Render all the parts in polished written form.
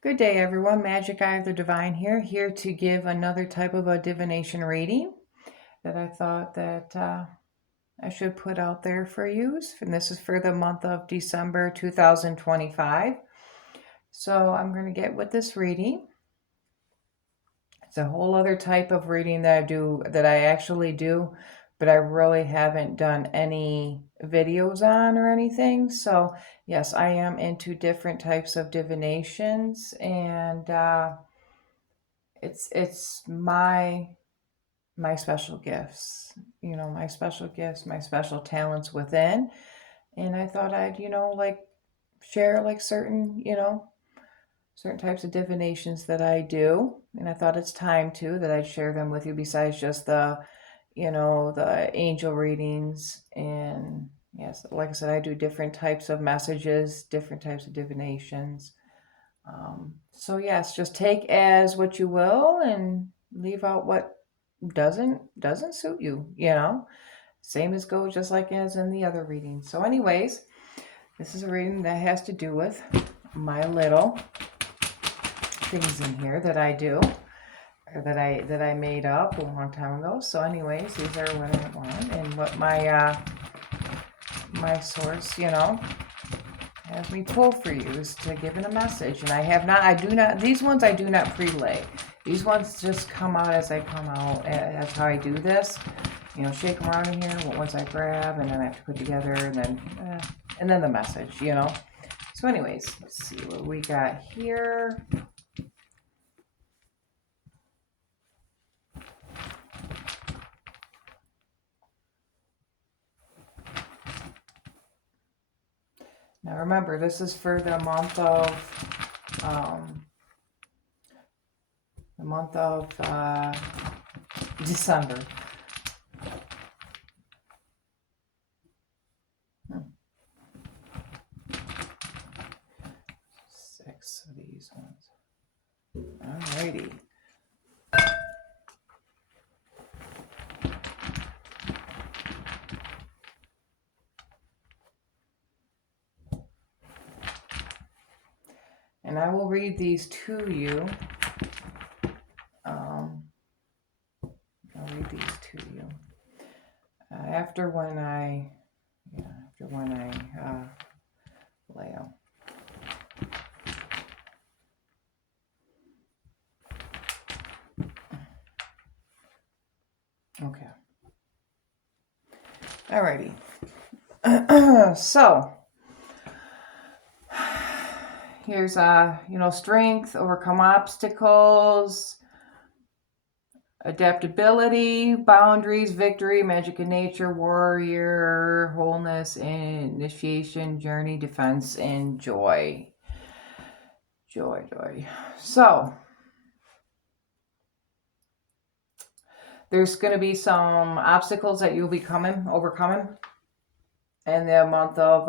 Good day, everyone. Magic Eye of the Divine here to give another type of a divination reading that I thought that I should put out there for you. And this is for the month of December 2025. So I'm going to get with this reading. It's a whole other type of reading that I actually do, but I really haven't done any videos on or anything. So yes, I am into different types of divinations, and it's my special gifts, my special gifts, my special talents within. And I thought I'd, like share like certain types of divinations that I do. And I thought it's time too that I'd share them with you besides just the angel readings. And yes, like I said, I do different types of messages, different types of divinations. So yes, just take as what you will and leave out what doesn't suit you. Same as goes just like as in the other reading. So anyways, this is a reading that has to do with my little things in here that I do, or that I made up a long time ago. So anyways, these are what I want and what my source, has me pull for you is to give it a message. And these ones I do not prelay. These ones just come out as I come out. That's how I do this. Shake them around in here once I grab, and then I have to put together, and then the message, So anyways, let's see what we got here. Now remember, this is for the month of December. Six of these ones. Alrighty. And I will read these to you. I'll read these to you after when I lay out. Okay. Alrighty. So here's strength, overcome obstacles, adaptability, boundaries, victory, magic in nature, warrior, wholeness, initiation, journey, defense, and joy. Joy. So there's going to be some obstacles that you'll be overcoming in the month of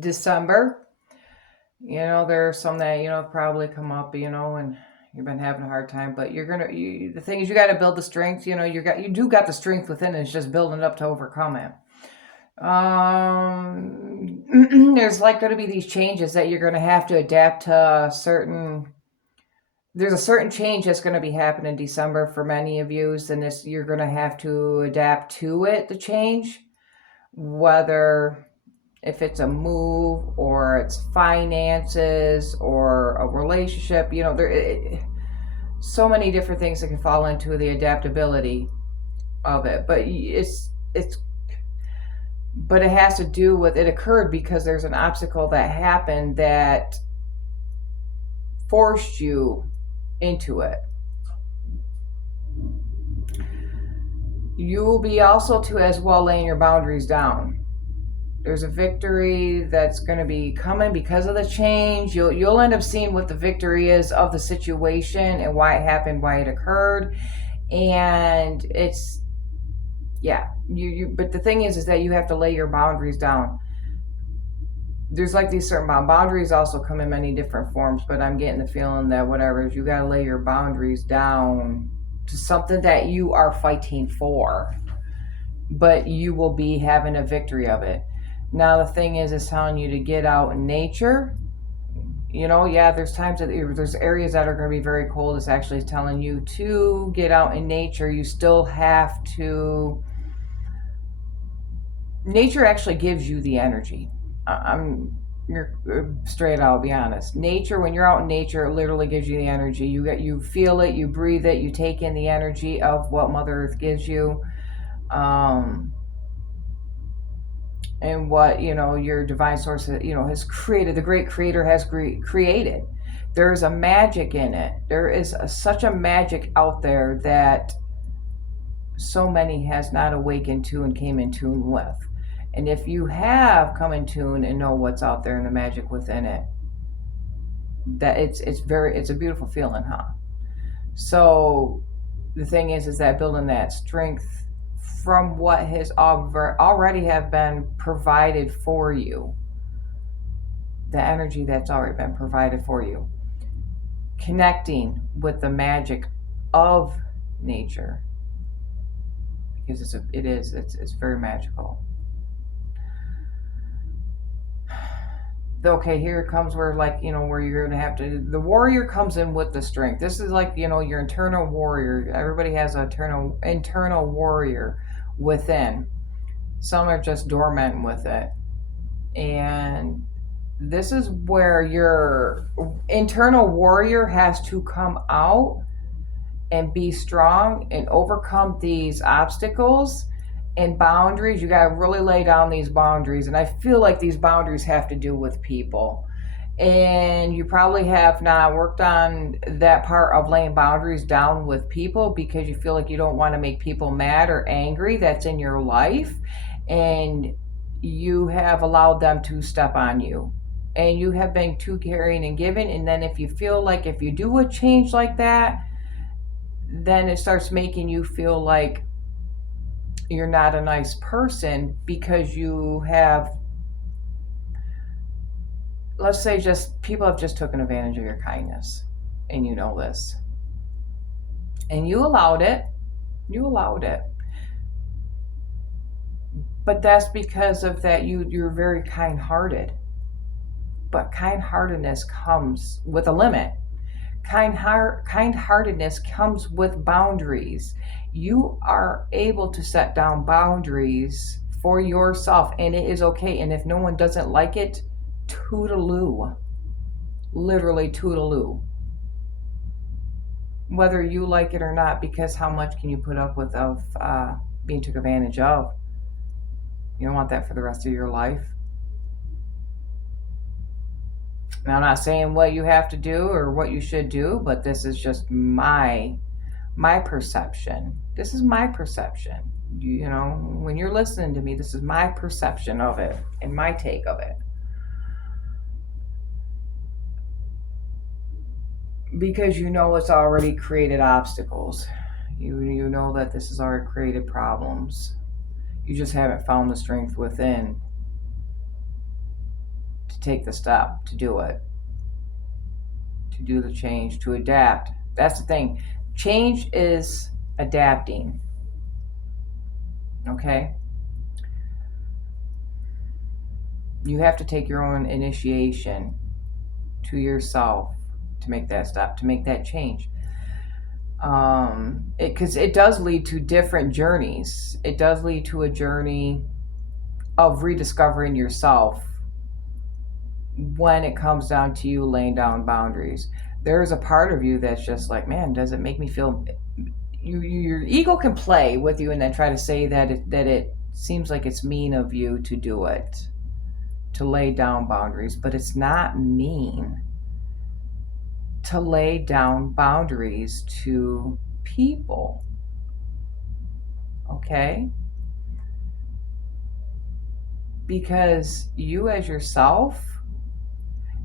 December. There are some that, probably come up, and you've been having a hard time, but the thing is, you got to build the strength. You do got the strength within it. It's just building it up to overcome it. There's like going to be these changes that you're going to have to adapt to there's a certain change that's going to be happening in December for many of you, and you're going to have to adapt to it, the change, whether if it's a move or it's finances or a relationship. So many different things that can fall into the adaptability of it, but it has to do with it occurred because there's an obstacle that happened that forced you into it. You will be also to as well laying your boundaries down. There's a victory that's going to be coming because of the change. You'll end up seeing what the victory is of the situation and why it happened, why it occurred. And it's, yeah, but the thing is that you have to lay your boundaries down. There's like these certain boundaries also come in many different forms, but I'm getting the feeling that whatever, you got to lay your boundaries down to something that you are fighting for, but you will be having a victory of it. Now the thing is, it's telling you to get out in nature, Yeah, there's times that there's areas that are going to be very cold. It's actually telling you to get out in nature. You still have to. Nature actually gives you the energy. I'm you're straight. I'll be honest. Nature, when you're out in nature, it literally gives you the energy. You feel it, you breathe it, you take in the energy of what Mother Earth gives you. Um, and what your divine source has created, the great creator has created. There's a magic in it. There is such a magic out there that so many has not awakened to and came in tune with. And if you have come in tune and know what's out there and the magic within it, that it's a beautiful feeling, huh? So the thing is that building that strength from what has already have been provided for you, the energy that's already been provided for you, connecting with the magic of nature, because it's very magical. Okay, here it comes where, like, where you're gonna have to, the warrior comes in with the strength. This is like, your internal warrior. Everybody has an internal warrior within. Some are just dormant with it. And this is where your internal warrior has to come out and be strong and overcome these obstacles and boundaries. You got to really lay down these boundaries. And I feel like these boundaries have to do with people. And you probably have not worked on that part of laying boundaries down with people because you feel like you don't want to make people mad or angry that's in your life. And you have allowed them to step on you. And you have been too caring and giving. And then if you feel like if you do a change like that, then it starts making you feel like you're not a nice person because you have, let's say, just people have just taken advantage of your kindness, and you know this, and you allowed it. But that's because of that you're very kind-hearted. But kind-heartedness comes with a limit. Kind-heartedness comes with boundaries. You are able to set down boundaries for yourself, and it is okay. And if no one doesn't like it, toodaloo. Literally toodaloo. Whether you like it or not, because how much can you put up with of being took advantage of? You don't want that for the rest of your life. Now, I'm not saying what you have to do or what you should do, but this is just my perception. This is my perception. When you're listening to me, this is my perception of it and my take of it. Because it's already created obstacles. You know that this has already created problems. You just haven't found the strength within to take the step to do it, to do the change, to adapt. That's the thing. Change is adapting. Okay? You have to take your own initiation to yourself to make that step, to make that change. Because it does lead to different journeys. It does lead to a journey of rediscovering yourself when it comes down to you laying down boundaries. There's a part of you that's just like, man, does it make me feel? Your ego can play with you and then try to say that it seems like it's mean of you to do it, to lay down boundaries, but it's not mean to lay down boundaries to people. Okay? Because you as yourself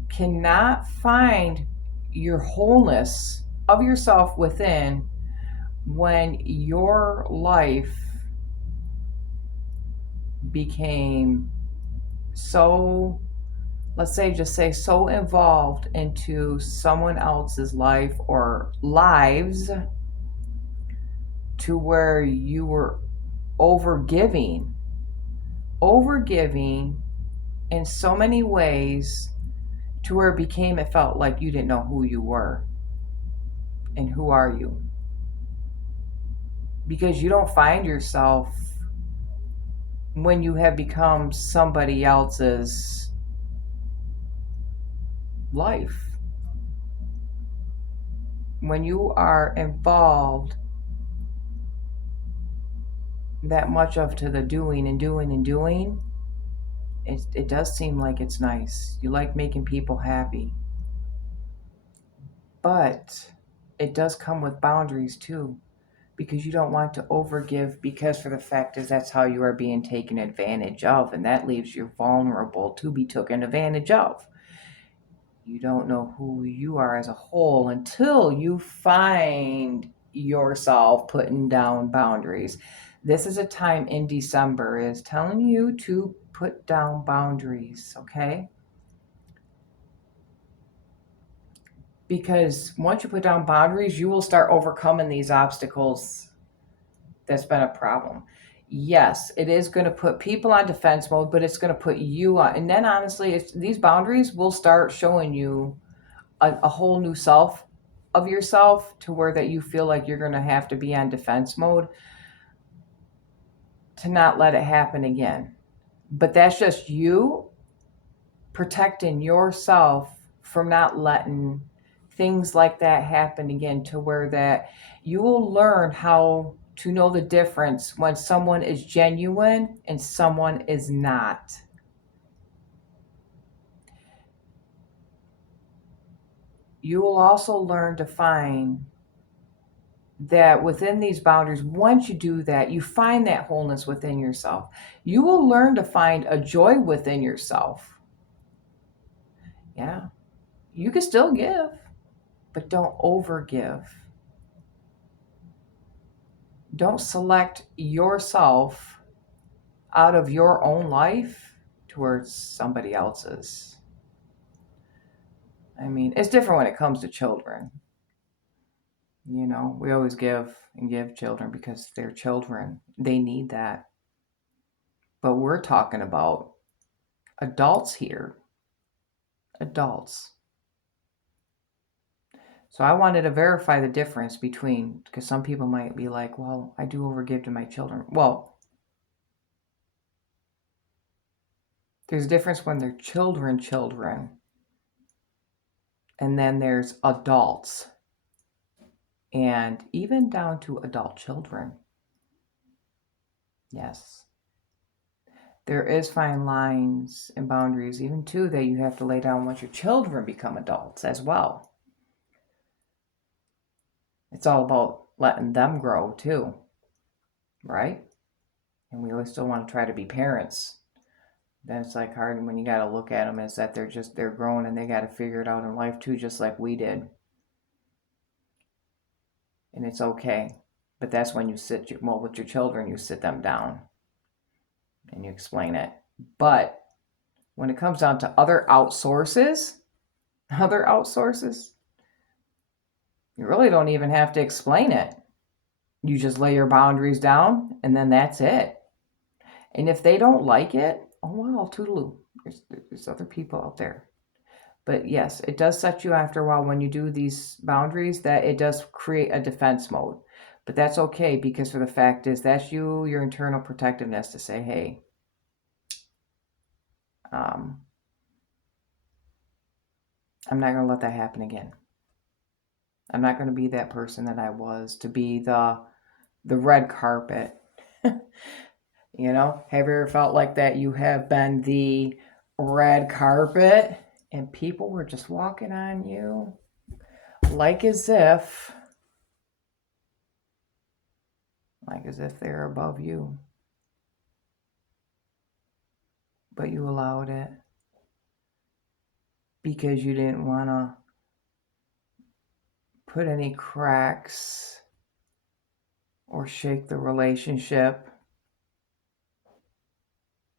cannot find your wholeness of yourself within when your life became so, let's say, just say, so involved into someone else's life or lives to where you were overgiving in so many ways to where it felt like you didn't know who you were and who are you. Because you don't find yourself when you have become somebody else's life. When you are involved that much of to the doing and doing and doing, it does seem like it's nice. You like making people happy. But it does come with boundaries too, because you don't want to overgive, because for the fact is that's how you are being taken advantage of, and that leaves you vulnerable to be taken advantage of. You don't know who you are as a whole until you find yourself putting down boundaries. This is a time in December is telling you to put down boundaries, okay? Because once you put down boundaries, you will start overcoming these obstacles that's been a problem. Yes, it is going to put people on defense mode, but it's going to put you on. And then honestly, these boundaries will start showing you a whole new self of yourself, to where that you feel like you're going to have to be on defense mode to not let it happen again. But that's just you protecting yourself from not letting things like that happen again, to where that you will learn how to know the difference when someone is genuine and someone is not. You will also learn to find that within these boundaries, once you do that, you find that wholeness within yourself. You will learn to find a joy within yourself. Yeah. You can still give, but don't overgive. Don't select yourself out of your own life towards somebody else's. I mean, it's different when it comes to children. You know, we always give and give children because they're children. They need that. But we're talking about adults here. Adults. So I wanted to verify the difference between, because some people might be like, well, I do overgive to my children. Well, there's a difference when they're children, and then there's adults, and even down to adult children. Yes. There is fine lines and boundaries, even too, that you have to lay down once your children become adults as well. It's all about letting them grow too, right? And we always still want to try to be parents. Then it's like hard when you got to look at them as that they're growing and they got to figure it out in life too, just like we did. And it's okay. But that's when you with your children, you sit them down and you explain it. But when it comes down to other outsources, you really don't even have to explain it. You just lay your boundaries down, and then that's it. And if they don't like it, oh well, toodaloo. There's other people out there. But yes, it does set you after a while when you do these boundaries, that it does create a defense mode. But that's okay, because for the fact is that's your internal protectiveness to say, hey, I'm not going to let that happen again. I'm not going to be that person that I was, to be the red carpet. You know, have you ever felt like that? You have been the red carpet and people were just walking on you like as if they're above you. But you allowed it because you didn't want to put any cracks or shake the relationship.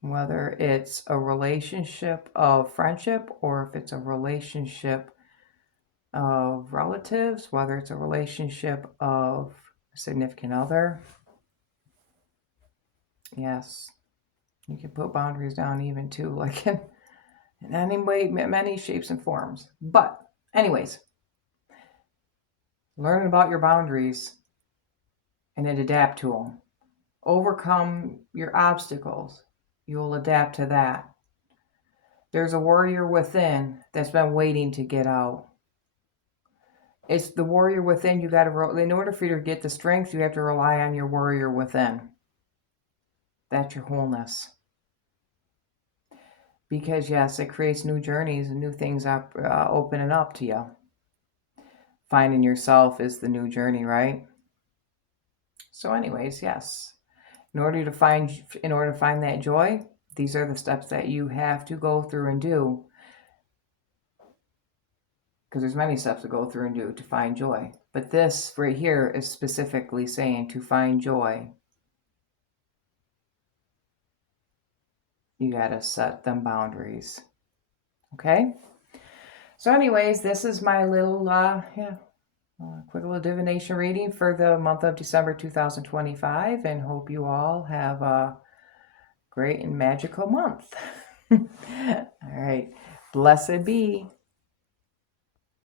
Whether it's a relationship of friendship, or if it's a relationship of relatives, whether it's a relationship of a significant other. Yes, you can put boundaries down even too, like in in any way, many shapes and forms. But anyways, learn about your boundaries and then adapt to them. Overcome your obstacles. You'll adapt to that. There's a warrior within that's been waiting to get out. It's the warrior within. You got to, in order for you to get the strength, you have to rely on your warrior within. That's your wholeness. Because yes, it creates new journeys and new things up, opening up to you. Finding yourself is the new journey, right? So, anyways, yes. In order to find that joy, these are the steps that you have to go through and do. Because there's many steps to go through and do to find joy. But this right here is specifically saying to find joy, you got to set them boundaries. Okay? So anyways, this is my little, quick little divination reading for the month of December 2025, and hope you all have a great and magical month. All right. Blessed be.